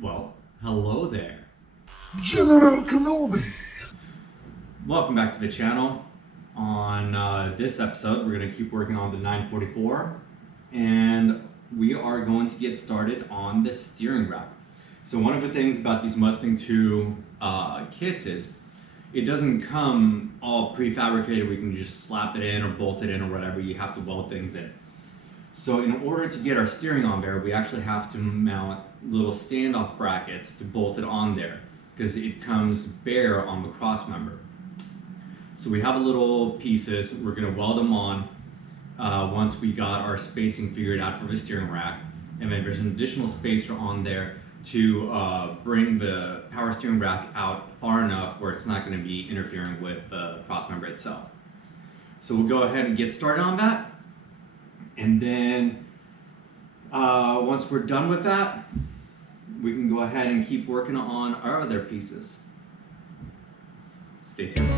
Well, hello there. General Kenobi. Welcome back to the channel. On this episode, we're going to keep working on the 944, and we are going to get started on the steering rack. So one of the things about these Mustang 2 kits is it doesn't come all prefabricated. We can just slap it in or bolt it in or whatever. You have to weld things in. So in order to get our steering on there, we actually have to mount little standoff brackets to bolt it on there because it comes bare on the cross member. So we have a little pieces, we're going to weld them on once we got our spacing figured out for the steering rack. And then there's an additional spacer on there to bring the power steering rack out far enough where it's not going to be interfering with the cross member itself. So we'll go ahead and get started on that. And then once we're done with that, we can go ahead and keep working on our other pieces. Stay tuned.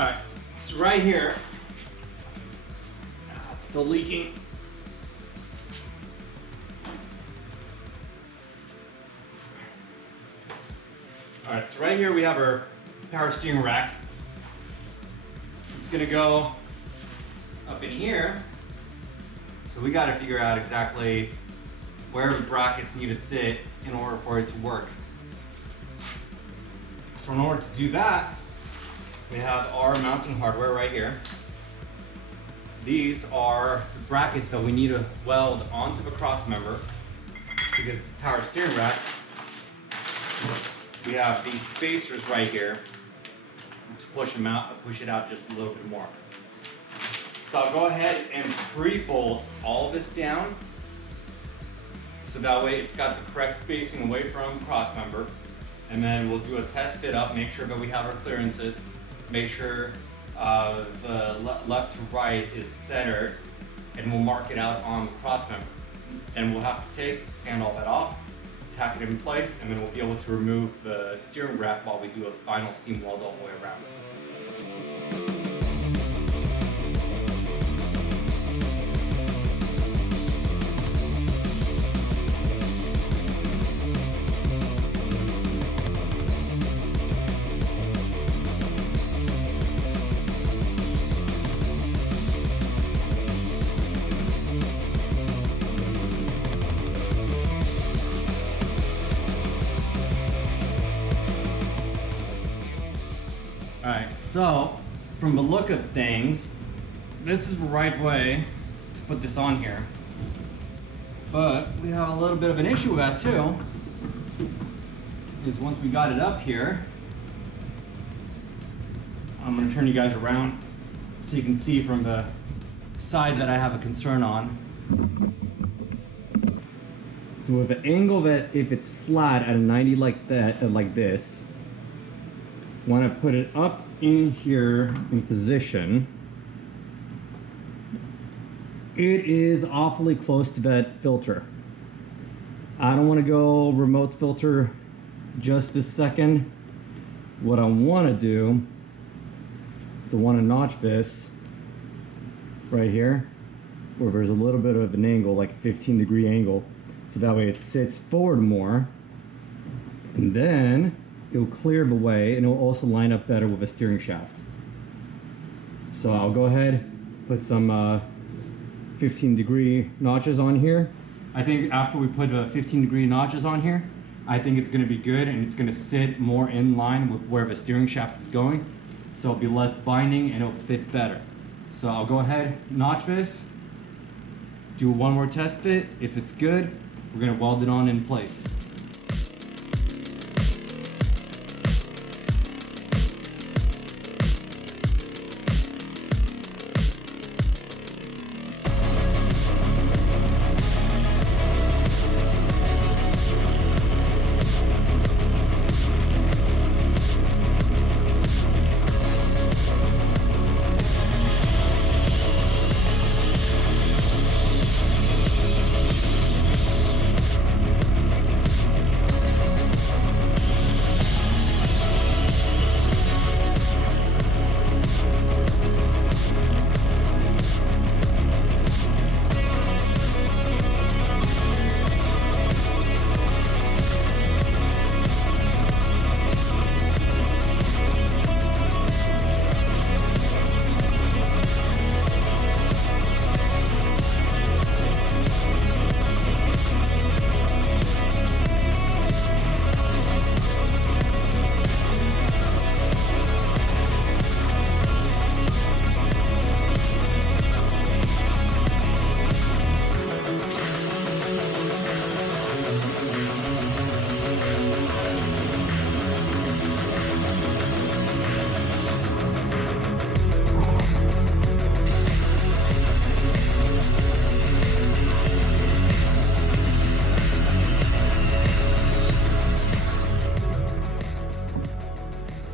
Alright, it's right here. It's still leaking. Alright, so right here we have our power steering rack. It's gonna go up in here. So we gotta figure out exactly where the brackets need to sit in order for it to work. So in order to do that, we have our mounting hardware right here. These are the brackets that we need to weld onto the cross member because it's a power steering rack. We have these spacers right here to push them out, push it out just a little bit more. So I'll go ahead and pre-fold all this down so that way it's got the correct spacing away from the cross member. And then we'll do a test fit up, make sure that we have our clearances. Make sure the left to right is centered, and we'll mark it out on the cross member. And we'll have to sand all that off, tack it in place, and then we'll be able to remove the steering rack while we do a final seam weld all the way around. Alright, so from the look of things, this is the right way to put this on here. But we have a little bit of an issue with that too, is once we got it up here, I'm going to turn you guys around so you can see from the side that I have a concern on. So with the angle that if it's flat at a 90 like that, like this, want to put it up in here in position, it is awfully close to that filter. I don't want to go remote filter just this second. What I want to do is I want to notch this right here where there's a little bit of an angle, like a 15-degree angle, so that way it sits forward more, and then it'll clear the way and it'll also line up better with a steering shaft. So I'll go ahead, put some 15-degree notches on here. I think after we put 15-degree notches on here, I think it's going to be good and it's going to sit more in line with where the steering shaft is going. So it'll be less binding and it'll fit better. So I'll go ahead, notch this, do one more test fit. If it's good, we're going to weld it on in place.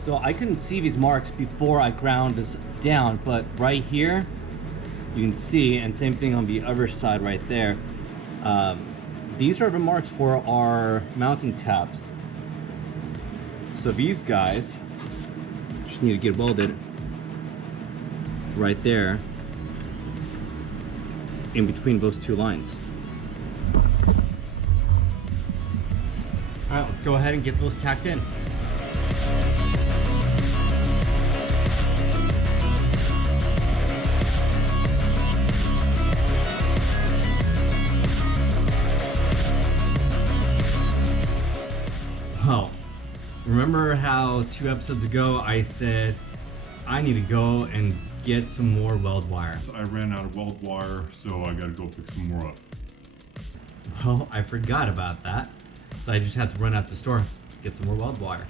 So I couldn't see these marks before I ground this down, but right here you can see, and same thing on the other side right there. These are the marks for our mounting tabs. So these guys just need to get welded right there in between those two lines. All right, let's go ahead and get those tacked in. Oh, remember how 2 episodes ago I said I need to go and get some more weld wire? I ran out of weld wire, so I gotta go pick some more up. Oh, I forgot about that. So I just had to run out the store, get some more weld wire.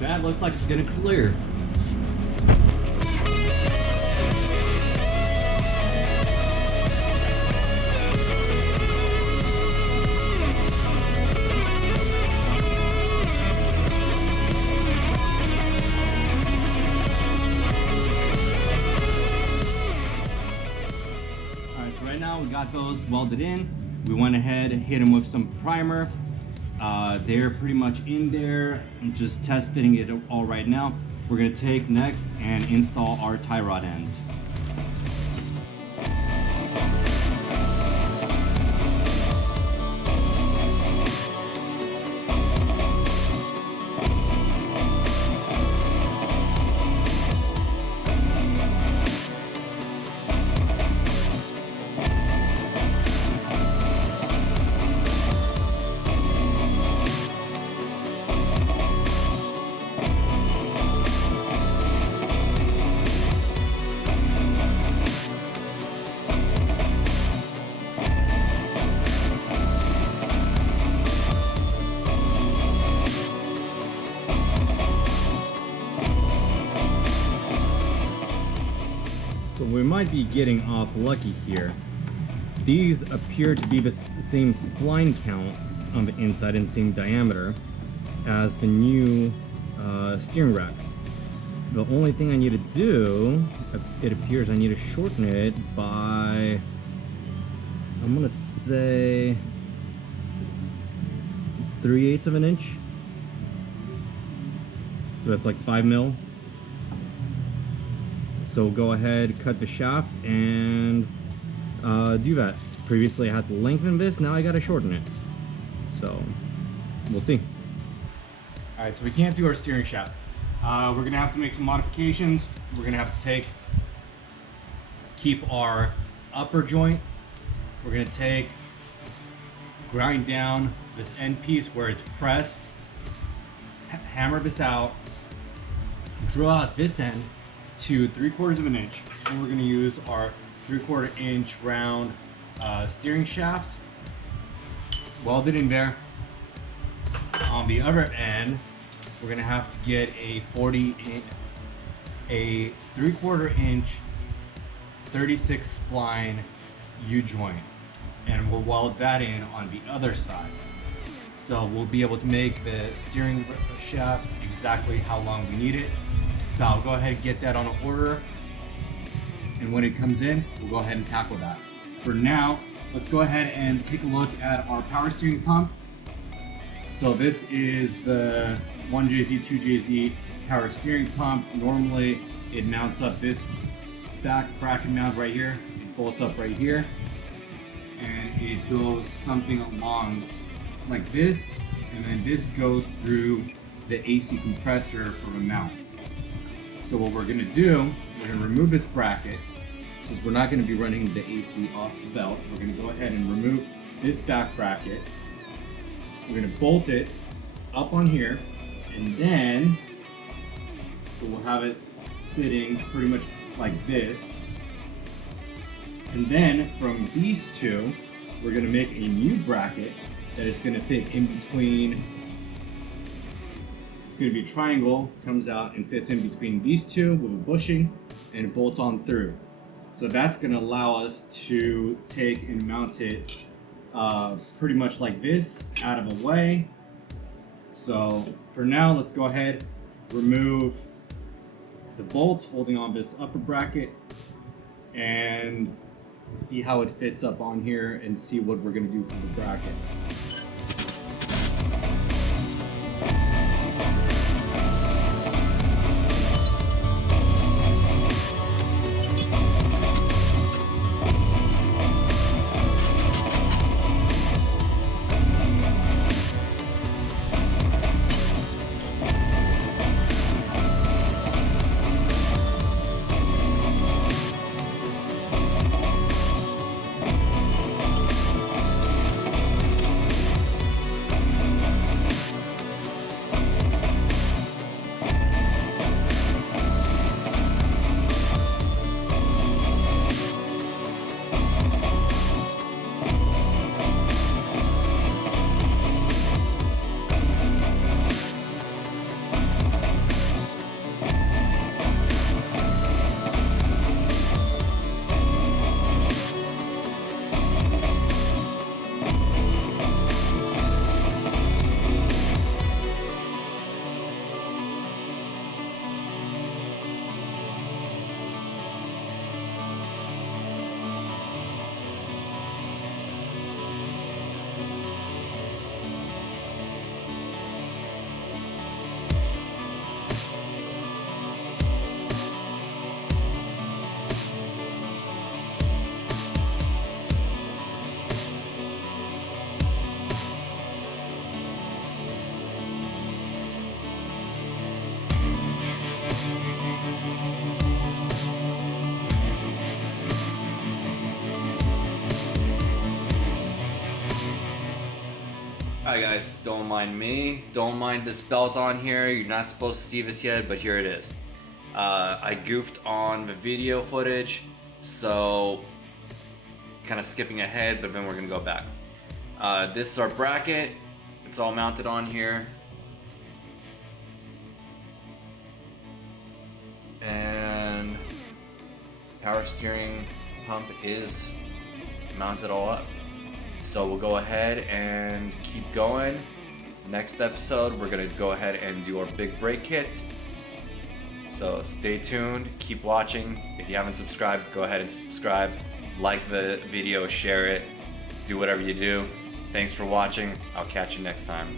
That looks like it's gonna clear. Alright, so right now we got those welded in. We went ahead and hit them with some primer. They're pretty much in there. I'm just test fitting it all right now. We're gonna take next and install our tie rod ends. So we might be getting off lucky here. These appear to be the same spline count on the inside and same diameter as the new steering rack. The only thing I need to do, it appears I need to shorten it by, I'm gonna say 3/8 of an inch. So that's like 5 mil. So go ahead, cut the shaft, and do that. Previously I had to lengthen this, now I gotta shorten it. So, we'll see. Alright, so we can't do our steering shaft. We're gonna have to make some modifications. We're gonna have to keep our upper joint. We're gonna grind down this end piece where it's pressed, hammer this out, drill out this end to 3/4 of an inch, and we're going to use our 3/4 inch round steering shaft, weld it in there. On the other end, we're going to have to get a 3/4 inch 36 spline U-joint, and we'll weld that in on the other side. So we'll be able to make the steering shaft exactly how long we need it. So I'll go ahead and get that on order, and when it comes in, we'll go ahead and tackle that. For now, let's go ahead and take a look at our power steering pump. So this is the 1JZ, 2JZ power steering pump. Normally it mounts up this back bracket mount right here. It bolts up right here, and it goes something along like this, and then this goes through the AC compressor for the mount. So what we're gonna do, we're gonna remove this bracket, since we're not gonna be running the AC off the belt. We're gonna go ahead and remove this back bracket. We're gonna bolt it up on here, and then so we'll have it sitting pretty much like this. And then from these two, we're gonna make a new bracket that is gonna fit in between. It's gonna be a triangle, comes out and fits in between these two with a bushing, and it bolts on through. So that's gonna allow us to take and mount it pretty much like this, out of the way. So for now, let's go ahead, remove the bolts holding on this upper bracket, and see how it fits up on here and see what we're gonna do for the bracket. Alright guys, don't mind me. Don't mind this belt on here. You're not supposed to see this yet, but here it is. I goofed on the video footage, so kind of skipping ahead, but then we're gonna go back. This is our bracket. It's all mounted on here. And power steering pump is mounted all up. So we'll go ahead and keep going. Next episode, we're gonna go ahead and do our big brake kit. So stay tuned, keep watching. If you haven't subscribed, go ahead and subscribe. Like the video, share it, do whatever you do. Thanks for watching. I'll catch you next time.